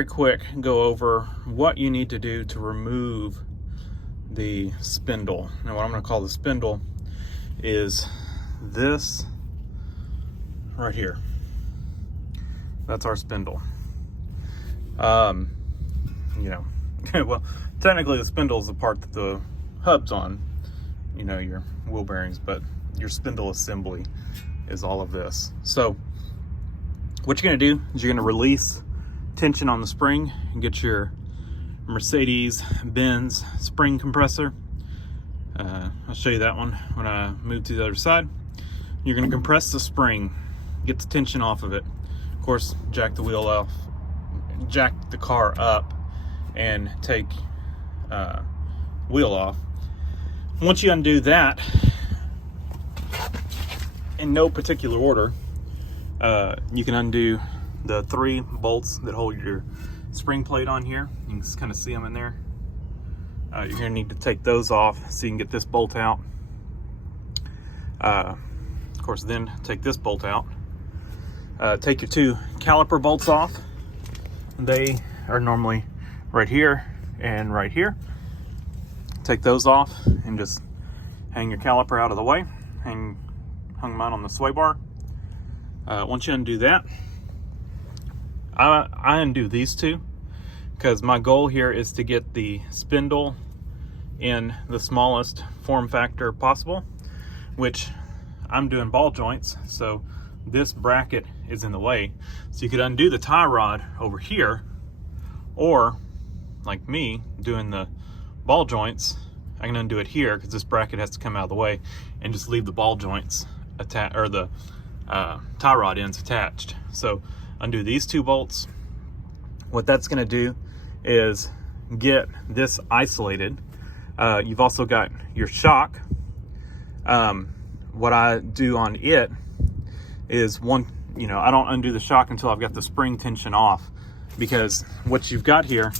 very quick go over what you need to do to remove the spindle. Now what I'm going to call the spindle is this right here. That's our spindle. Well, technically the spindle is the part that the hub's on, your wheel bearings, but your spindle assembly is all of this. So what you're going to do is you're going to release tension on the spring and get your Mercedes-Benz spring compressor. I'll show you that one when I move to the other side. You're going to compress the spring, get the tension off of it. Of course, jack the wheel off, jack the car up, and take wheel off. Once you undo that, in no particular order, you can undo the 3 bolts that hold your spring plate on here. You can just kind of see them in there. You're going to need to take those off so you can get this bolt out. Of course, then take this bolt out. Take your 2 caliper bolts off. They are normally right here and right here. Take those off and just hang your caliper out of the way. Hung mine on the sway bar. Once you undo that, I undo these 2 because my goal here is to get the spindle in the smallest form factor possible, which I'm doing ball joints, so this bracket is in the way. So you could undo the tie rod over here, or like me doing the ball joints, I can undo it here because this bracket has to come out of the way, and just leave the ball joints attached, or the tie rod ends attached. So undo these 2 bolts. What that's going to do is get this isolated. You've also got your shock. What I do on it is I don't undo the shock until I've got the spring tension off, because what you've got here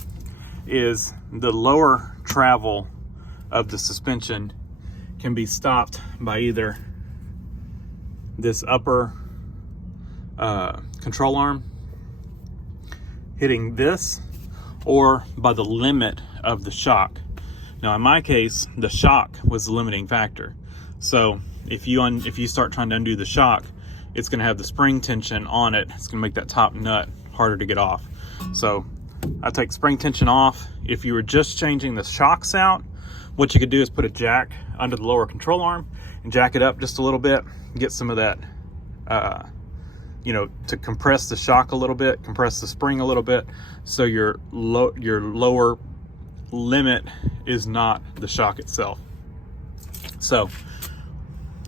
is the lower travel of the suspension can be stopped by either this upper control arm hitting this, or by the limit of the shock. Now in my case, the shock was the limiting factor. So if you start trying to undo the shock, it's going to have the spring tension on it. It's going to make that top nut harder to get off. So I take spring tension off. If you were just changing the shocks out, what you could do is put a jack under the lower control arm and jack it up just a little bit, get some of that to compress the shock a little bit, compress the spring a little bit, so your lower limit is not the shock itself. So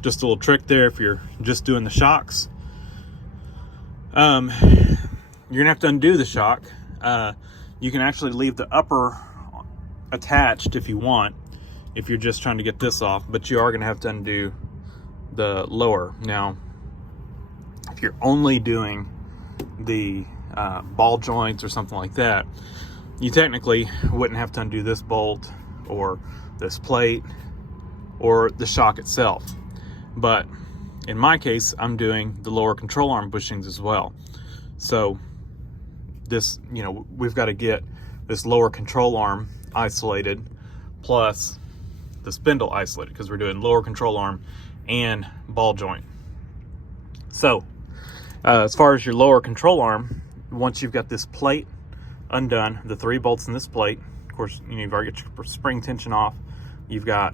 just a little trick there if you're just doing the shocks. You're gonna have to undo the shock. You can actually leave the upper attached if you want, if you're just trying to get this off, but you are gonna have to undo the lower. Now, if you're only doing the ball joints or something like that, you technically wouldn't have to undo this bolt or this plate or the shock itself. But in my case, I'm doing the lower control arm bushings as well. So this, we've got to get this lower control arm isolated plus the spindle isolated, because we're doing lower control arm and ball joint. So as far as your lower control arm, once you've got this plate undone, the 3 bolts in this plate, of course, you've already got your spring tension off, you've got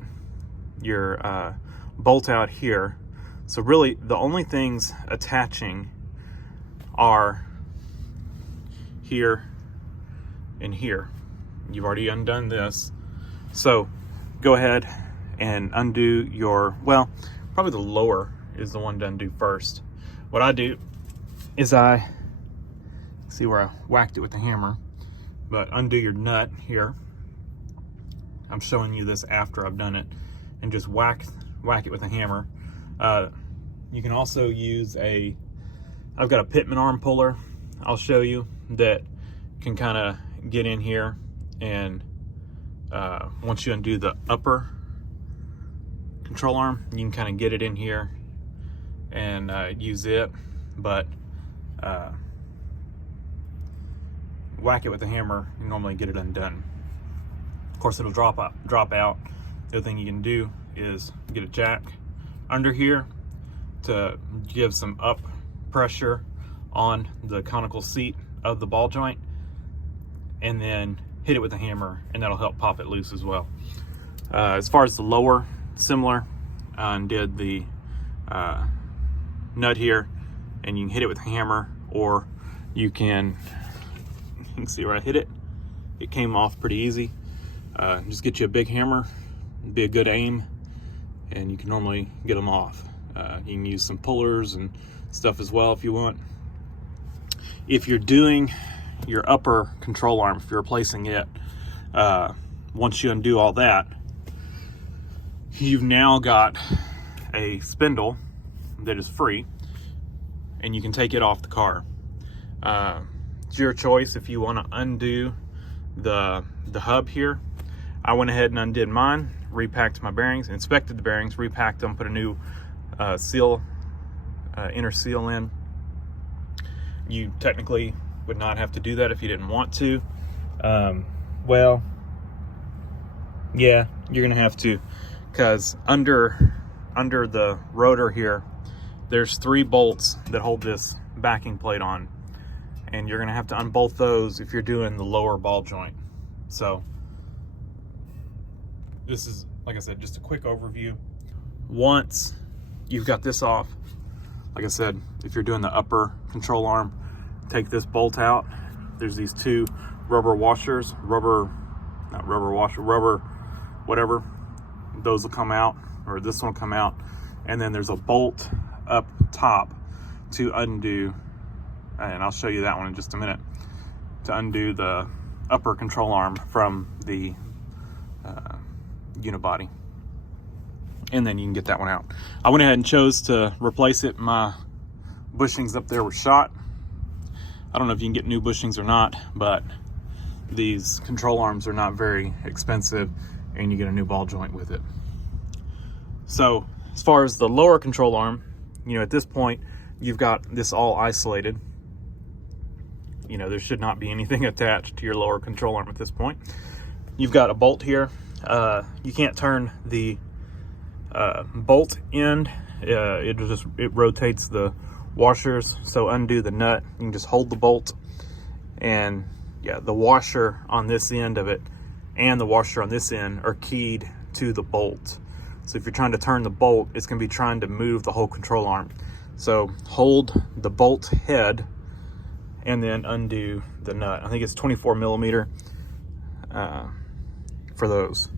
your bolt out here. So really the only things attaching are here and here. You've already undone this. So go ahead and undo your, well, probably the lower is the one to undo first. What I do is I see where I whacked it with the hammer, but undo your nut here. I'm showing you this after I've done it, and just whack it with a hammer. You can also use I've got a pitman arm puller, I'll show you, that can kind of get in here, and once you undo the upper control arm, you can kind of get it in here and use it. But whack it with a hammer, you normally get it undone. Of course, it'll drop out. The other thing you can do is get a jack under here to give some up pressure on the conical seat of the ball joint, and then hit it with a hammer, and that'll help pop it loose as well. As far as the lower, similar, undid the nut here, and you can hit it with a hammer, or you can see where I hit it. It came off pretty easy. Just get you a big hammer, be a good aim, and you can normally get them off. You can use some pullers and stuff as well if you want. If you're doing your upper control arm, if you're replacing it, once you undo all that, you've now got a spindle that is free, and you can take it off the car. It's your choice if you want to undo the hub here. I went ahead and undid mine, repacked my bearings, inspected the bearings, repacked them, put a new seal, inner seal in. You technically would not have to do that if you didn't want to. Well, yeah, you're gonna have to, because under the rotor here, there's 3 bolts that hold this backing plate on, and you're gonna have to unbolt those if you're doing the lower ball joint. So this is, like I said, just a quick overview. Once you've got this off, like I said, if you're doing the upper control arm, take this bolt out. There's these 2 rubber washers, rubber whatever. Those will come out, or this one will come out, and then there's a bolt up top to undo, and I'll show you that one in just a minute, to undo the upper control arm from the unibody, and then you can get that one out. I went ahead and chose to replace it. My bushings up there were shot. I don't know if you can get new bushings or not, but these control arms are not very expensive, and you get a new ball joint with it. So as far as the lower control arm, you know, at this point you've got this all isolated. You know, there should not be anything attached to your lower control arm at this point. You've got a bolt here. You can't turn the bolt end. It rotates the washers. So undo the nut. You can just hold the bolt, and yeah, the washer on this end of it and the washer on this end are keyed to the bolt. So if you're trying to turn the bolt, it's going to be trying to move the whole control arm. So hold the bolt head and then undo the nut. I think it's 24 millimeter for those.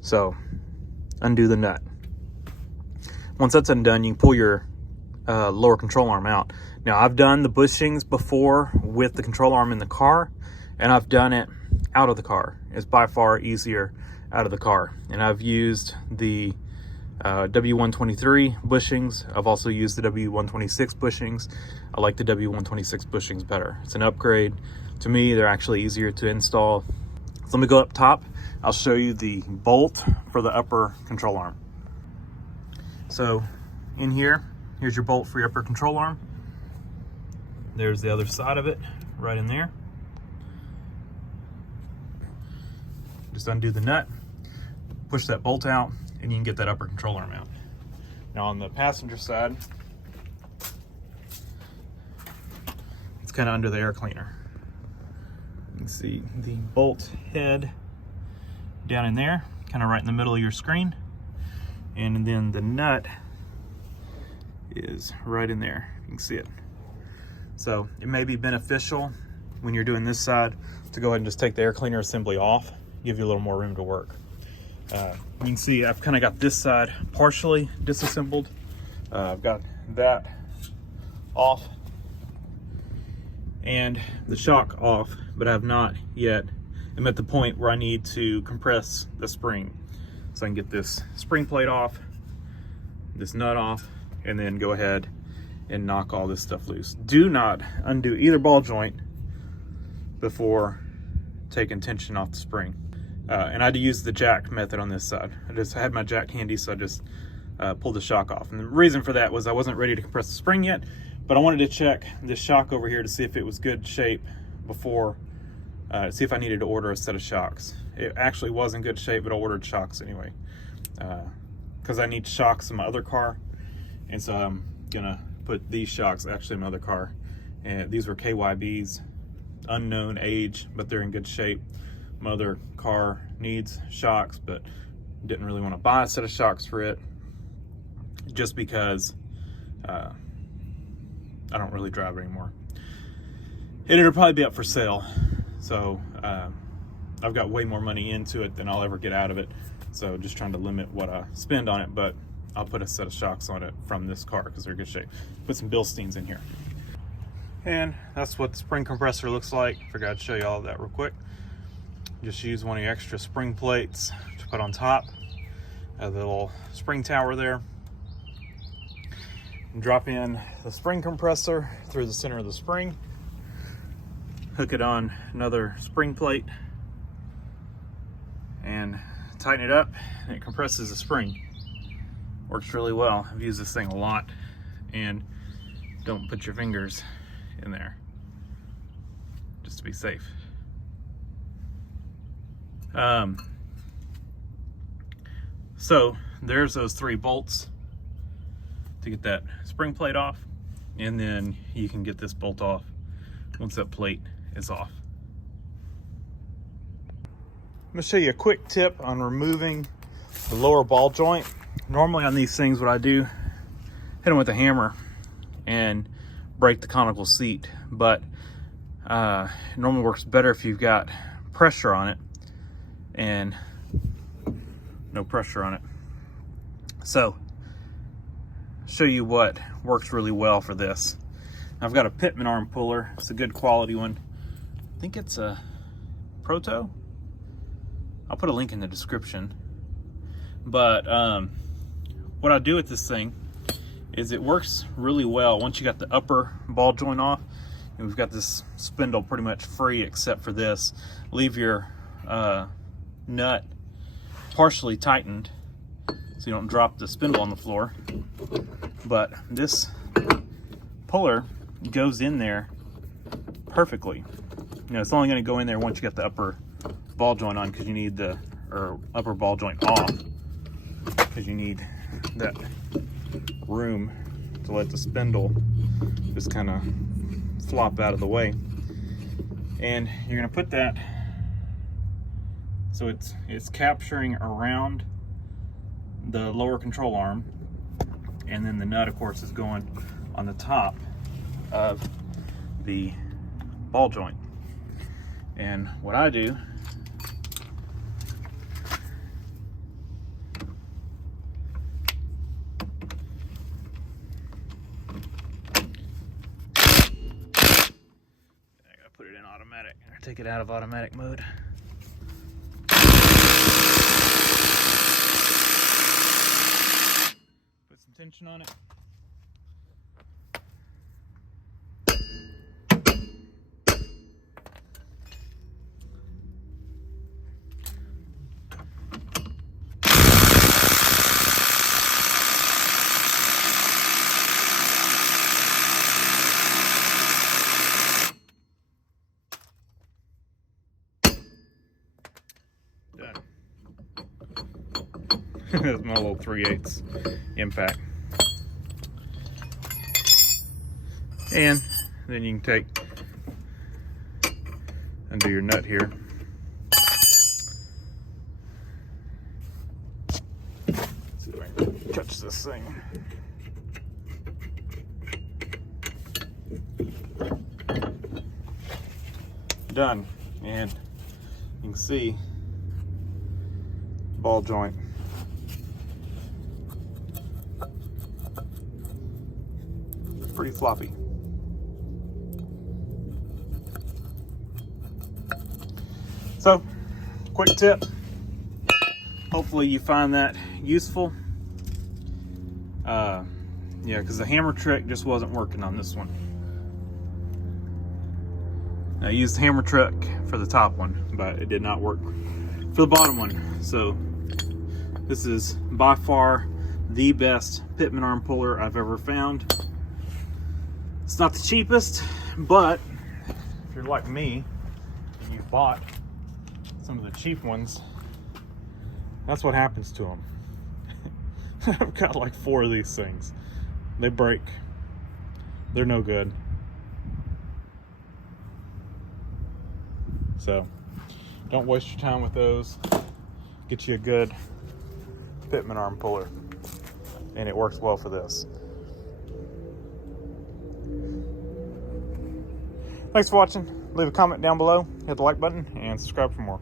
So undo the nut. Once that's undone, you can pull your lower control arm out. Now, I've done the bushings before with the control arm in the car, and I've done it out of the car. It's by far easier out of the car. And I've used the W123 bushings. I've also used the W126 bushings. I like the W126 bushings better. It's an upgrade. To me, they're actually easier to install. So let me go up top. I'll show you the bolt for the upper control arm. So in here, here's your bolt for your upper control arm. There's the other side of it, right in there. Just undo the nut, push that bolt out, and you can get that upper control arm out. Now on the passenger side, it's kind of under the air cleaner. You can see the bolt head down in there, kind of right in the middle of your screen. And then the nut is right in there. You can see it. So it may be beneficial when you're doing this side to go ahead and just take the air cleaner assembly off, give you a little more room to work. You can see I've kind of got this side partially disassembled. I've got that off and the shock off, but I have not yet. I'm at the point where I need to compress the spring. So I can get this spring plate off, this nut off, and then go ahead and knock all this stuff loose. Do not undo either ball joint before taking tension off the spring. And I had to use the jack method on this side. I just had my jack handy, so I just pulled the shock off. And the reason for that was I wasn't ready to compress the spring yet, but I wanted to check this shock over here to see if it was good shape before see if I needed to order a set of shocks. It actually was in good shape, but I ordered shocks anyway because I need shocks in my other car, and so I'm gonna put these shocks actually in my other car. And these were KYBs, unknown age, but they're in good shape. My other car needs shocks, but didn't really want to buy a set of shocks for it just because I don't really drive it anymore. And it'll probably be up for sale. So I've got way more money into it than I'll ever get out of it. So just trying to limit what I spend on it, but I'll put a set of shocks on it from this car because they're in good shape. Put some Bilsteins in here. And that's what the spring compressor looks like. Figured I'd show you all of that real quick. Just use one of the extra spring plates to put on top of the little spring tower there. And drop in the spring compressor through the center of the spring. Hook it on another spring plate and tighten it up, and it compresses the spring. Works really well. I've used this thing a lot. And don't put your fingers in there, just to be safe. So there's those 3 bolts to get that spring plate off, and then you can get this bolt off once that plate is off. I'm gonna show you a quick tip on removing the lower ball joint. Normally on these things, what I do, hit them with a hammer and break the conical seat, but it normally works better if you've got pressure on it and no pressure on it. So show you what works really well for this. I've got a Pitman arm puller. It's a good quality one. I think it's a Proto. I'll put a link in the description. But what I do with this thing is it works really well once you got the upper ball joint off, and we've got this spindle pretty much free except for this. Leave your nut partially tightened so you don't drop the spindle on the floor. But this puller goes in there perfectly. You know, it's only going to go in there once you get the upper ball joint on, because you need the upper ball joint off, because you need that room to let the spindle just kind of flop out of the way. And you're going to put that so it's capturing around the lower control arm, and then the nut, of course, is going on the top of the ball joint. And what I do, put it in automatic, or take it out of automatic mode. Put some tension on it. Done. That's my little 3/8 impact. And then you can take, undo your nut here. Let's see if I can touch this thing. Done. And you can see ball joint. Pretty floppy. So, quick tip. Hopefully you find that useful. Yeah, because the hammer trick just wasn't working on this one. I used the hammer trick for the top one, but it did not work for the bottom one. So this is by far the best Pitman arm puller I've ever found. It's not the cheapest, but if you're like me and you bought some of the cheap ones, that's what happens to them. I've got like 4 of these things. They break. They're no good. So don't waste your time with those. Get you a good pitman arm puller, and it works well for this. Thanks for watching. Leave a comment down below, hit the like button, and subscribe for more.